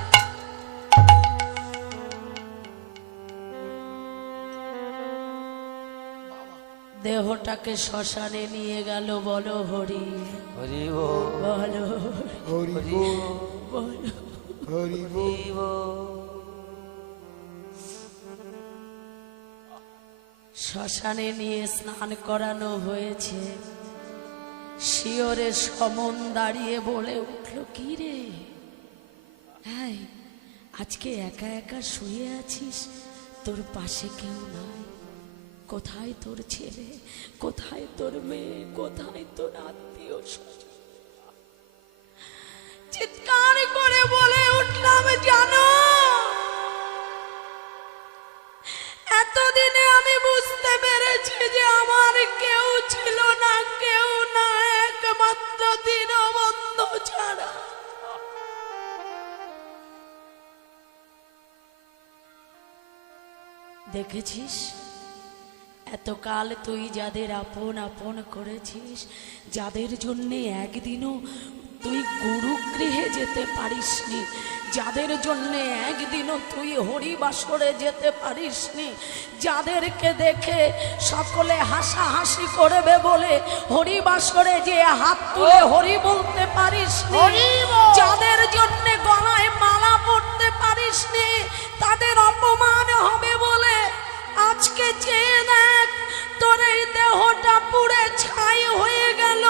দেহটাকে শ্মশানে নিয়ে গেল। বলো হরি হরি বল, বলো হরি হরি বল, বলো। হরি বল। বল। শ্মশানে নিয়ে স্নান করানো হয়েছে। শিওরে সমন দাঁড়িয়ে বলে উঠল, কি রে, হ্যাঁ আজকে একা একা শুয়ে আছিস, তোর পাশে কেউ নাই। কোথায় তোর ছেলে, কোথায় তোর মেয়ে, কোথায় তোর আত্মীয় স্বজন? চিৎকার করে বলে উঠলাম, জানো এতদিনে আমি বুঝতে পেরেছি যে আমার কেউ ছিল না, কেউ না, একমাত্র দীনবন্ধু ছাড়া। দেখেছিস এতকাল তুই যাদের আপন আপন করেছিস, যাদের জন্যে একদিনও তুই গুরুগৃহে যেতে পারিসনি, যাদের জন্যে একদিনও তুই হরিবাসরে যেতে পারিসনি, যাদেরকে দেখে সকলে হাসাহাসি করবে বলে হরিবাসরে যে হাত তুলে হরি বলতে পারিসনি, যাদের জন্যে গলায় মালা পড়তে পারিসনি, তাদের অপমান হবে বলে আজকে চেয়ে দেখ তোর এই দেহটা পুড়ে ছাই হয়ে গেল।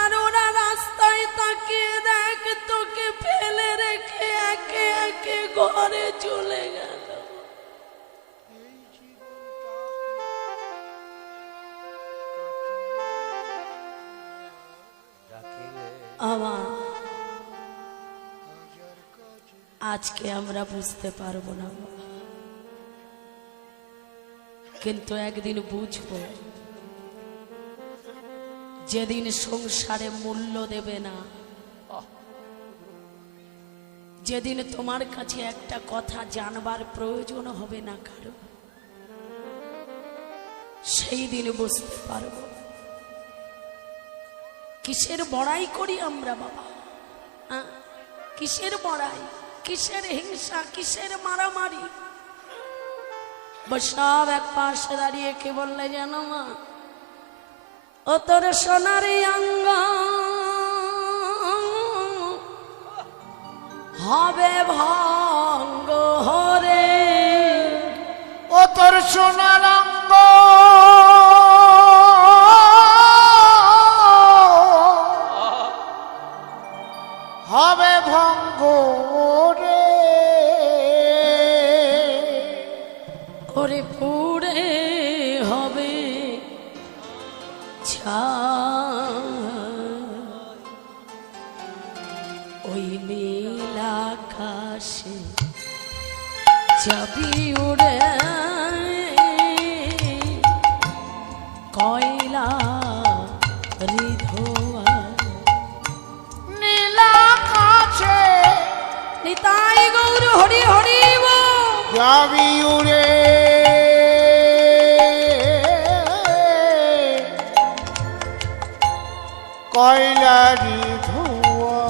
আর ওরা রাস্তায় তাকিয়ে দেখ তোকে ফেলে রেখে একে একে ঘরে চলে গেল। আমার আজকে আমরা বুঝতে পারবো না, কিন্তু একদিন বুঝবো। যেদিন সংসারে মূল্য দেবে না, যেদিন তোমার কাছে একটা কথা জানবার প্রয়োজন হবে না কারো, সেই দিন বুঝতে পারবো কিসের বড়াই করি আমরা বাবা। কিসের বড়াই, কিসের হিংসা, কিসের মারামারি। বৈষ্ণব এক পাশে দাঁড়িয়ে কে বললে জানো মা, ও তোর সোনার অঙ্গ হবে ভঙ্গ হরে, ও তোর সোনার অঙ্গ হবে ভঙ্গ রে, ওরে পুড়ে হবে ওই নীল আকাশে যাবি উড়ে, কয়লা রিধোয়া নীলা কাছে নিতাই গৌর হরি হরি যাবি উড়ে, কয়লারি ধোঁয়া।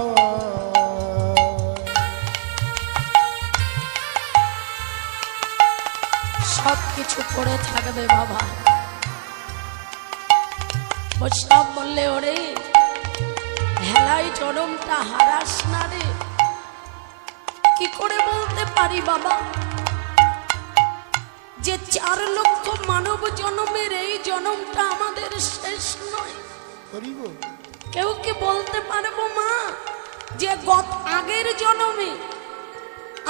সব কিছু পড়ে থাকবে বাবা। বৈষ্ণব বললে, ওরে হেলাই চরমটা হারাস না রে, কি করে বলতে পারি বাবা যে 4 লক্ষ মানব জন্মের এই জন্মটা আমাদের শেষ নয়? হরিব কেউ কি বলতে পারবো মা যে আগের জন্মে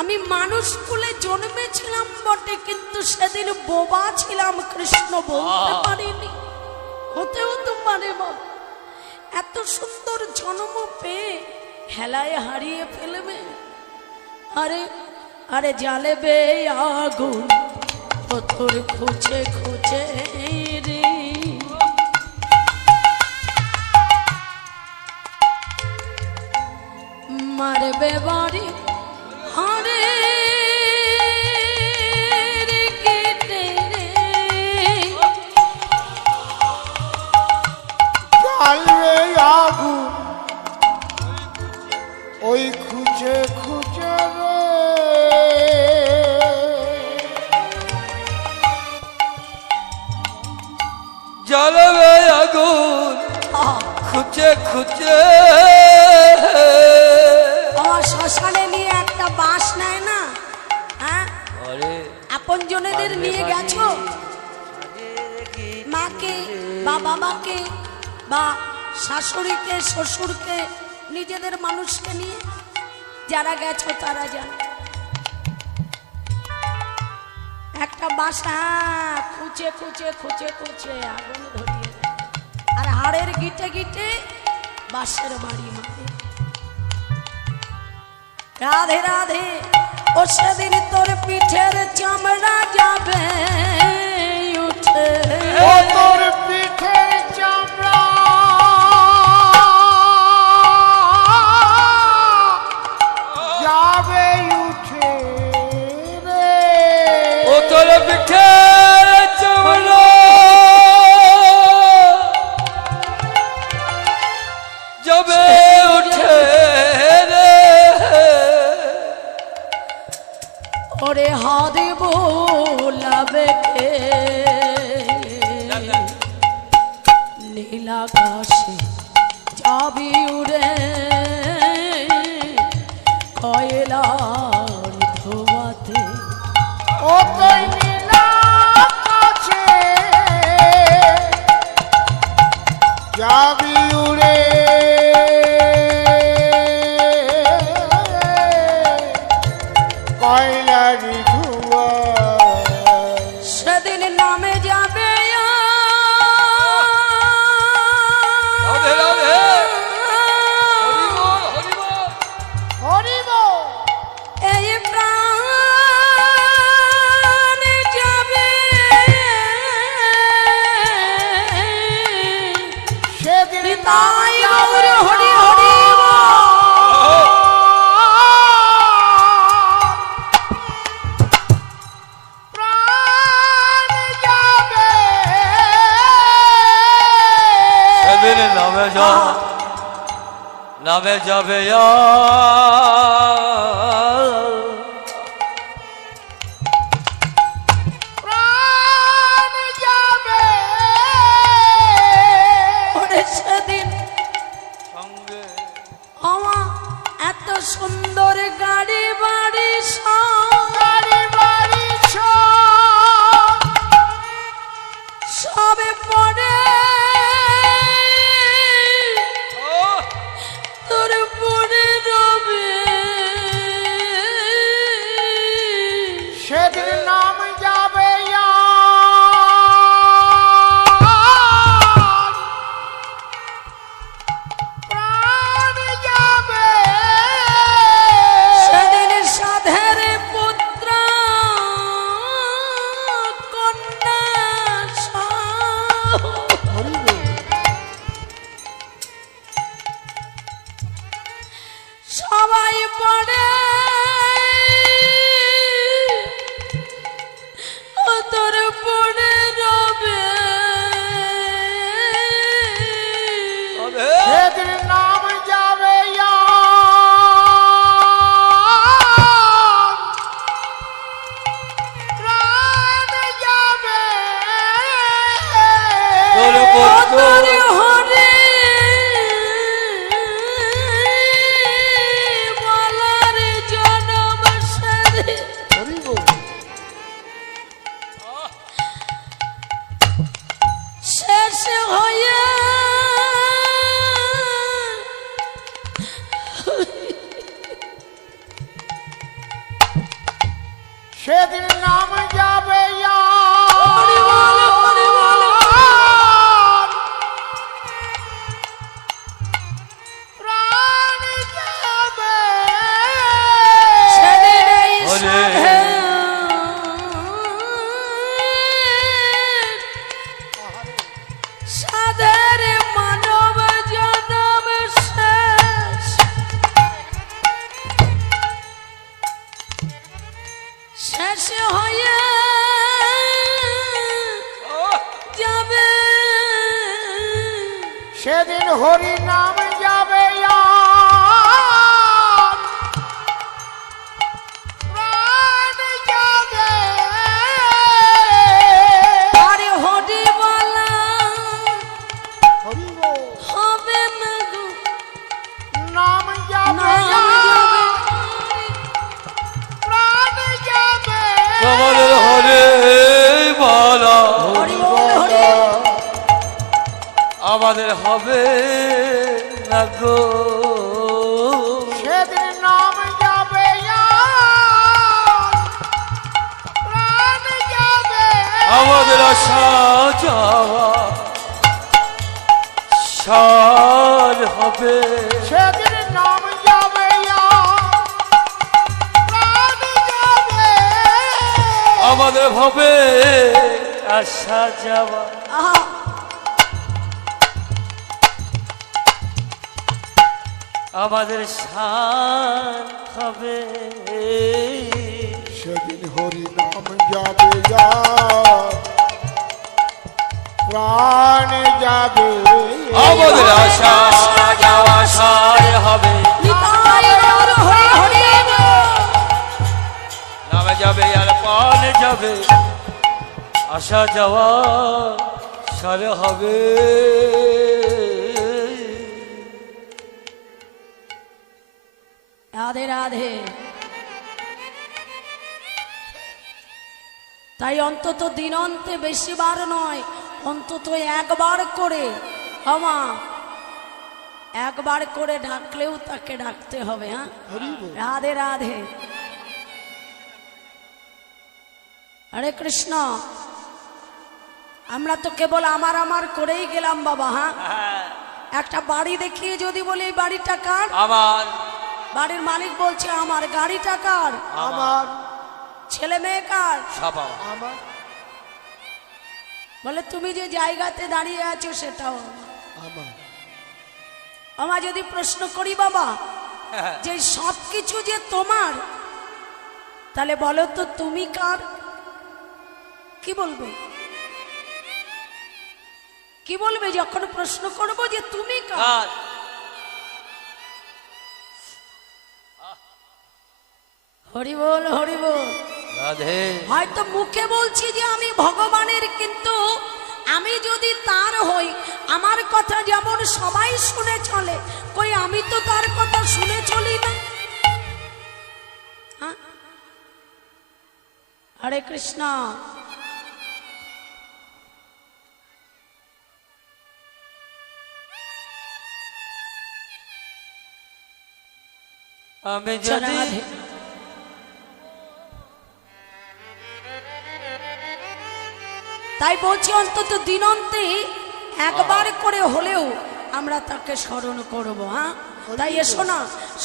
আমি মানুষ কুলে জন্মেছিলাম বটে, কিন্তু সেদিন বোবা ছিলাম, কৃষ্ণ বলতে পারিনি? হতেও তো পারে বাবা। এত সুন্দর জন্ম পেয়ে হেলায় হারিয়ে ফেলবে? আরে আরে জ্বালেবে আগুন ও তোর খুঁজে খুঁজে রে, মারবে বাড়ি হারে রে কেটে রে। জ্বালবে আগুন ওই খুঁজে খুঁজে রে, জ্বালাবে আগুন আহ, খুঁজে খুঁজে। আমার শ্মশানে নিয়ে একটা বাস নেয় না, হ্যাঁ আরে আপন জনেদের নিয়ে গেছো, মাকে বা বাবাকে বা শাশুড়িকে শ্বশুরকে নিজেদের মানুষকে নিয়ে যারা গেছো তারা জানে। একটা বাসা খুঁচে খুঁচে খুঁচে খুঁচে আগুন ধরিয়ে দেয়, আর হাড়ের গিটে গিটে বাসের বাড়ি মারে। রাধে রাধে। ও সেদিন তোর পিঠের চামড়া যাবে উঠে, ও তোর পিঠের চামড়া যাবে উঠে রে, ও তোর পিঠে চামড়া যাবে উঠে রে। ওরে হাদে বোলাবে কে নীলাকাশে যাবি উড়ে, কয়লার ধোয়াতে ও তোর নীলা কাছে যাবি উড়ে, কয়লারি ধোঁয়া সেদিন নামে যাবে রাধে রাধে। হরি বল হরি বল। হরিব এই প্রাণ যাবে সেদিন তাই গৌর হরি হরি প্রাণ যাবে সেদিন নামে যা নামে যাবে প্রাণ যাবে ওরে সেদিন সঙ্গে। আমার এত সুন্দর গাড়ি বাড়ি সব বাড়ি বাড়ি সব সবে পড়ে তোর পড়ে রবে সেদিন হরি নাম যাবে আর প্রাণ যাবে আরে হরি বলা হরি বল। হবে না গো, নাম যাবে নাম আর যাবে। প্রাণ যাবে আমাদের হরে বলা হরি বল, হরি বল। আমাদের হবে না গো। সেদিন নাম যাবে আর প্রাণ যাবে আমাদের আশা যাওয়া সার হবে। সেদিন নাম যাবে আর প্রাণ যাবে আমাদের হবে আশা যাওয়া আহা, আমাদের সার হবে। সেদিন হরি নাম যাবে আর প্রাণ যাবে আমাদের আশা যাওয়া সার হবে। নিতাই গৌর হরি হরি বল। নামে যাবে আর পানে যাবে, আসা যাওয়া সার হবে। রাধে রাধে। তাই অন্তত দিনন্তে বেশিবার নয়, অন্তত একবার করে আমা একবার করে ডাকলেও তাকে ডাকতে হবে। হ্যাঁ, হরি বল। রাধে রাধে। হরে কৃষ্ণ। আমরা তো কেবল আমার আমার করেই গেলাম বাবা। হ্যাঁ, একটা বাড়ি দেখিয়ে যদি বলি এই বাড়িটা কার, আমার বাড়ির মালিক বলছে আমার, গাড়িটা কার, আমার ছেলে মেয়ে কার, সব আমার। আমার বলে তুমি যে জায়গাতে দাঁড়িয়ে আছো সেটাও আমার। আমার আমার যদি প্রশ্ন করি বাবা যে সব কিছু যে তোমার, তাহলে বলো তো তুমি কার? কি বলবে? কি বলবে যখন প্রশ্ন করবো যে তুমি কার? কার? হরি বল, হরি বল। রাধে হয়তো মুখে বলছি যে আমি ভগবানের, কিন্তু আমি যদি তার হই, আমার কথা যেমন সবাই শুনে চলে, কই আমি তো তার কথা শুনে চলি না। হ্যাঁ? হরে কৃষ্ণ। আমি যদি রাধে। তাই বলছি অন্তত দিনন্তে একবার করে হলেও আমরা তাকে স্মরণ করব। হ্যাঁ, তাই এসো না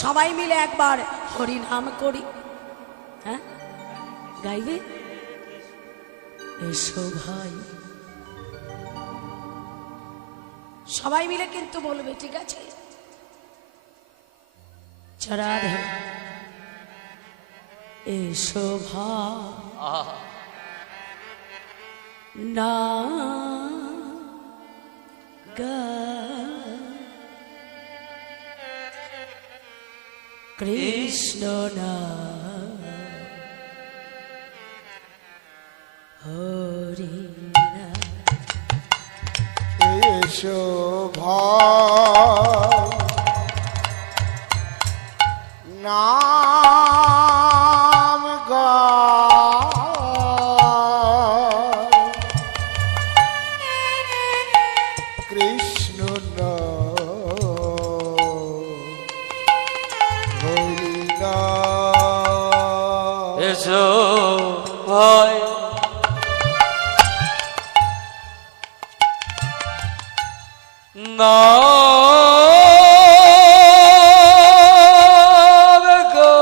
সবাই মিলে একবার হরি নাম করি। হ্যাঁ, গাইবে? এসো ভাই, সবাই মিলে কিন্তু বলবে, ঠিক আছে? রাধে। এসো ভাই আহা, না কৃষ্ণ না হরি না। এসো ভাই নাম গায় কৃষ্ণ নাম হরি নাম এসো ভাই নাম গো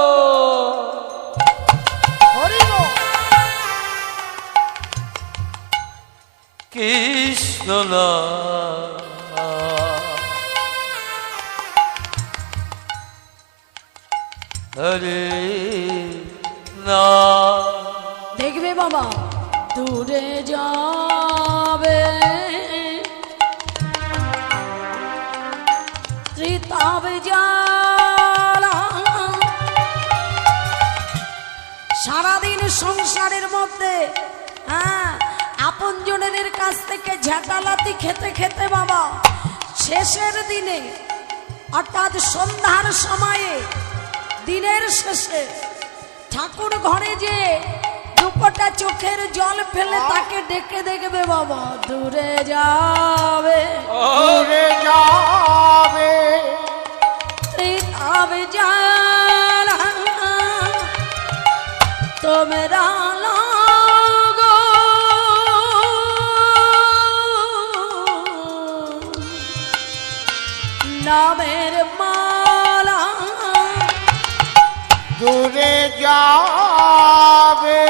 হরি বল। কৃষ্ণ নাম হরে নাম। দেখবে বাবা দূরে যাবে তবে জ্বালা সারাদিন সংসারের মধ্যে আপনজনের কাছ থেকে ঝাঁটালাতি খেতে খেতে বাবা শেষের দিনে অর্থাৎ সন্ধ্যার সময়ে দিনের শেষে ঠাকুর ঘরে যে দুপটা চোখের জল ফেলে তাকে ডেকে দেখবে বাবা দূরে যাবে দূরে যাবে তবে জানা তোমরা লাগো নামের মালা দূরে যাবে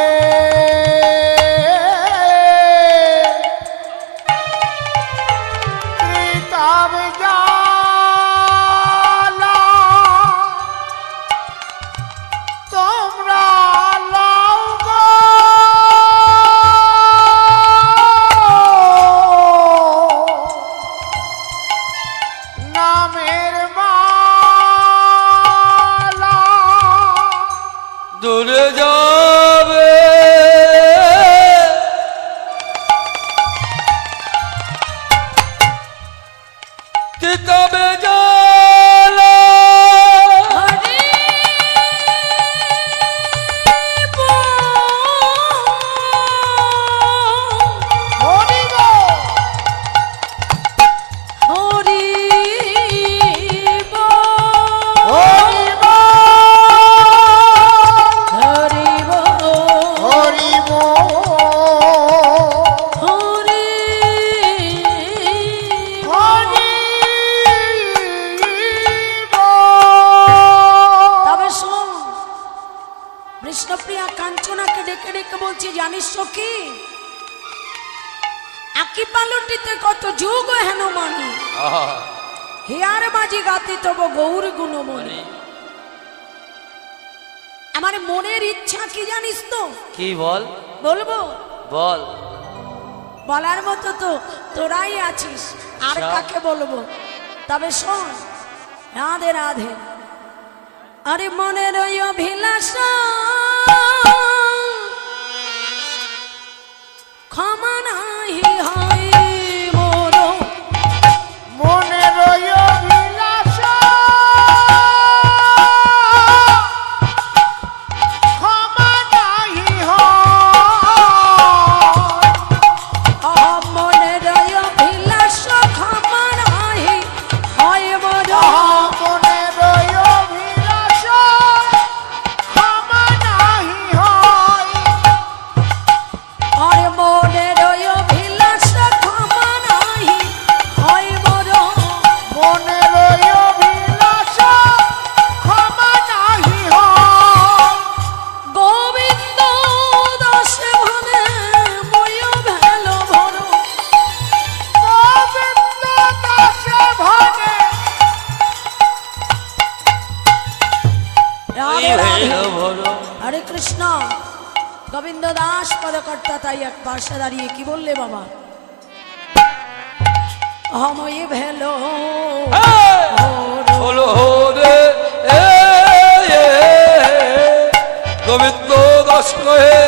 তবে জ্বালা তোমরা লাও গো নামের মালা দূরে যাবে তবে জ্বালা হরি হরিব হরি হরিব হরিব হরিব হরি হরিব তবে শোন কৃষ্ণপ্রিয়া কাঞ্চনাকে ডেকে ডেকে বলছি জানিস সখী আকি পালটিতে কত যুগ হেন মানি হিয়ার মাঝি গাতি তব গৌর গুণমণি আমার মনের ইচ্ছা কি জানিস তো কি বল বলবো বল বলার মতো তো তোরাই আছিস আর আচ্ছা। কাকে বলবো তবে শোন রাধে রাধে আরে মনের ওই অভিলাষা ক্ষমা নাহি হয় মোর মনের অভিলাষা ক্ষমা নাহি হয় মনের ওই অভিলাষা ক্ষমা নাহি হয় মোর মনের অভিলাষা ক্ষমা নাহি হয় আরে মনের ওই অভিলাষা ক্ষমা নাহি হয় মোর মনের অভিলাষা ক্ষমা নাহি হয় গোবিন্দ দাস ভাবে মই ভেল ভর গোবিন্দ দাসে ভাগে রাধে রাধে ভরো হরে কৃষ্ণ গোবিন্দ দাস পদকর্তা তাই এক পাশে দাঁড়িয়ে কি বললে বাবা হময় ভেল হলো রে গোবিন্দ দাস কহে